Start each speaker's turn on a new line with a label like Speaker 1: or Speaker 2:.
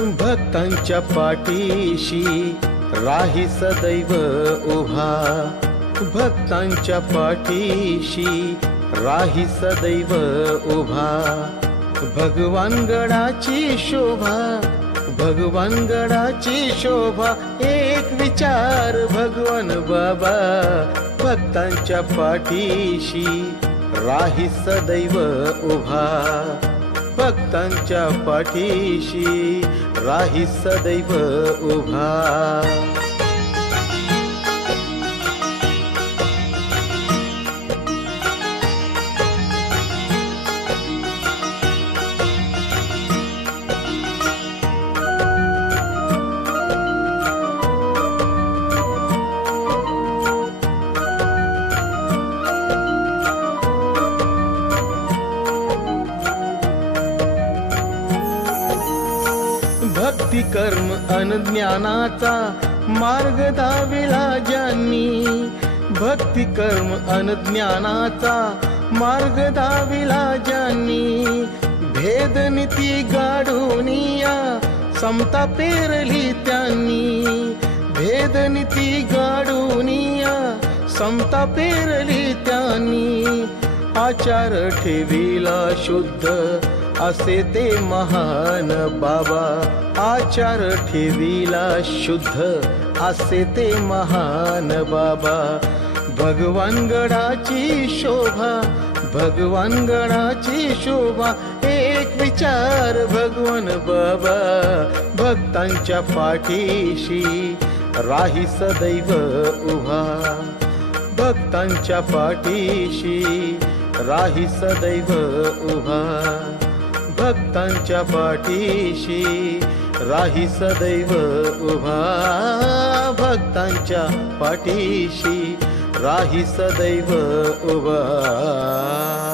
Speaker 1: भक्तांच्या पाठीशी राही सदैव उभा. भक्तांच्या पाठीशी राही सदैव उभा. भगवान गडाची शोभा भगवान गडाची शोभा एक विचार भगवान बाबा. भक्तांच्या पाठीशी राही सदैव उभा. भक्तांच्या पाठीशी राही सदैव उभा. भक्ती कर्म अनज्ञानाचा मार्ग दाविला ज्यांनी. भक्ती कर्म अनज्ञानाचा मार्ग दाविला ज्यांनी. भेद नीती समता पेरली त्यांनी. भेद नीती गाडूनिया समता पेरली त्यांनी. आचार ठेविला शुद्ध असे ते महान बाबा आचार ठेविला शुद्ध. असे ते महान बाबा भगवान गडाची शोभा भगवान गडाची शोभा. एक विचार भगवान बाबा भक्तांच्या पाठीशी राही सदैव उभा. भक्तांच्या पाठीशी राही सदैव उभा. भक्तांच्या पाठीशी राही सदैव उभा. भक्तांच्या पाठीशी राही सदैव उभा.